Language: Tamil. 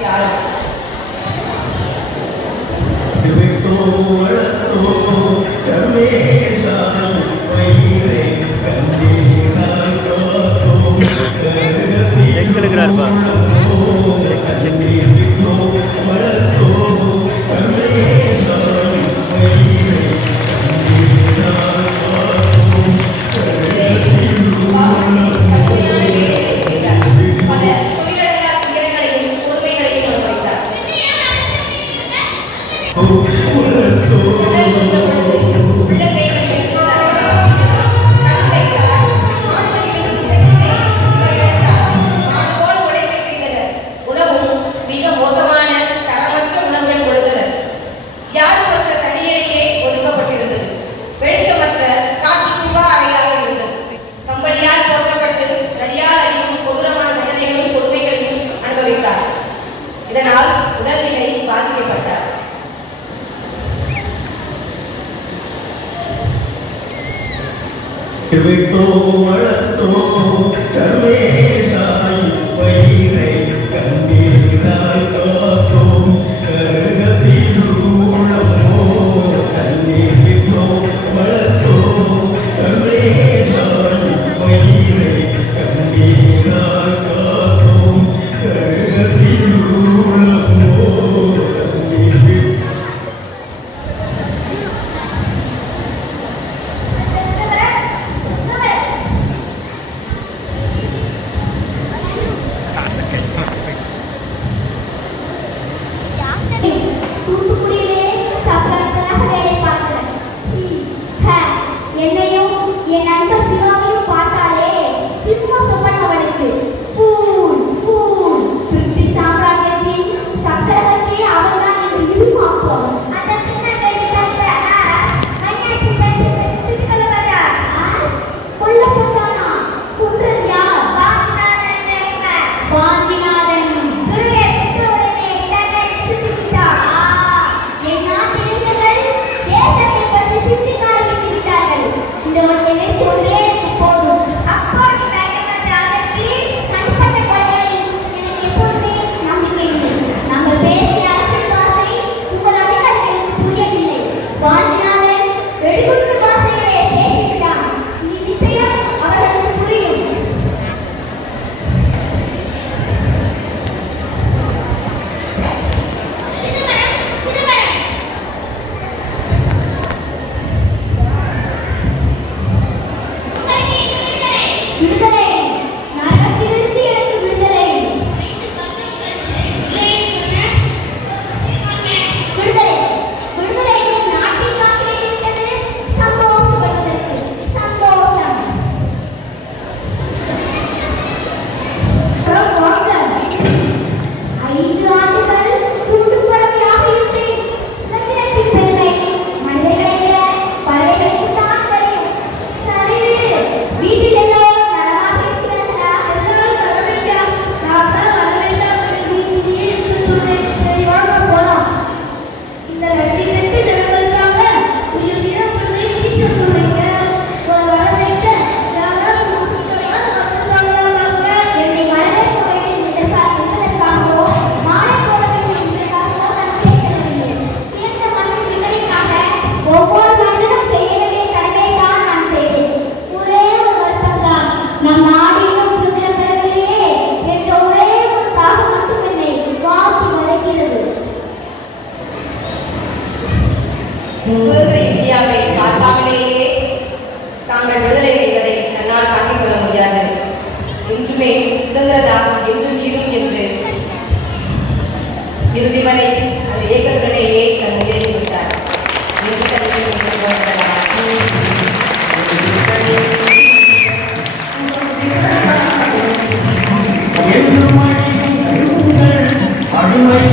Thank you. மிக மோசமான தரமற்ற உணவுகள் கொடுத்தனர் யாருமற்ற தனியிலேயே ஒதுக்கப்பட்டிருந்தது. வெளிச்சமற்ற காட்சி புகா அறையாக இருந்தது. கம்பளியால் போற்றப்பட்டு நடியால் அடிக்கும் கொடூரமான தண்டனைகளையும் கொடுமைகளையும் அனுபவித்தார். இதனால் உடல்நிலை பாதிக்கப்பட்டார். இவை தோமழ தோமோ ಎಂದು ನೀರು ಎಂದರೆ ಇರುದಿವರೇ ಏಕಗಣೆ ಎಂದು ಇರುತ್ತಾರೆ ಅಡುಮೈ